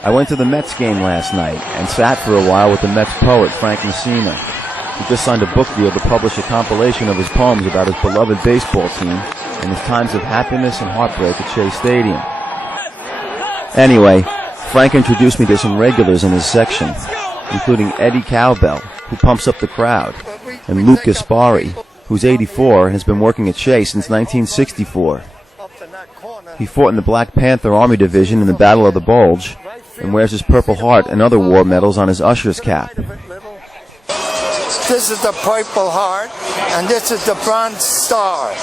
I went to the Mets game last night and sat for a while with the Mets poet, Frank Messina. He just signed a book deal to publish a compilation of his poems about his beloved baseball team and his times of happiness and heartbreak at Shea Stadium. Anyway, Frank introduced me to some regulars in his section, including Eddie Cowbell, who pumps up the crowd, and Luke Gaspari, who's 84 and has been working at Shea since 1964. He fought in the Black Panther Army Division in the Battle of the Bulge and wears his Purple Heart and other war medals on his usher's cap. This is the Purple Heart, and this is the Bronze Star.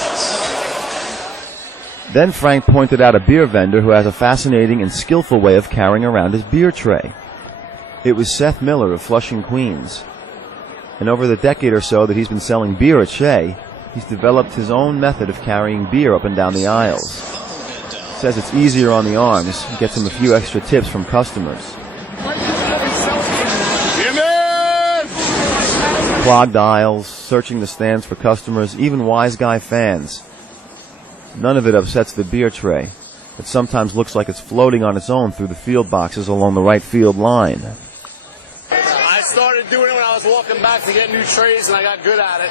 Then Frank pointed out a beer vendor who has a fascinating and skillful way of carrying around his beer tray. It was Seth Miller of Flushing, Queens. And over the decade or so that he's been selling beer at Shea, he's developed his own method of carrying beer up and down the aisles. Says it's easier on the arms, gets him a few extra tips from customers. Clogged aisles, searching the stands for customers, even wise guy fans. None of it upsets the beer tray. It sometimes looks like it's floating on its own through the field boxes along the right field line. I started doing it when I was walking back to get new trays, and I got good at it.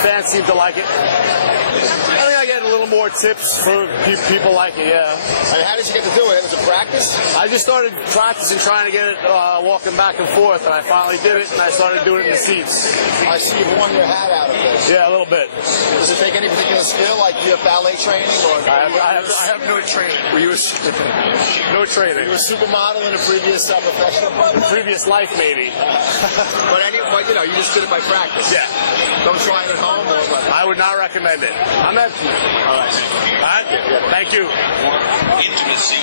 Fans seem to like it. I think I get a little more tips for people like it, yeah. And how did you get to do it? Was it practice? I just started practicing, trying to get it walking back and forth, and I finally did it, and I started doing it in the seats. I see you've worn your hat out of this. Yeah, a little bit. Does it take any particular skill, like do you have ballet training? Or I have no training. Were you no training. You were a supermodel in a previous professional? In previous life, maybe. But you know, you just did it by practice. Yeah. Don't try it at home. I would not recommend it. I'm empty. All right. Thank you. Intimacy.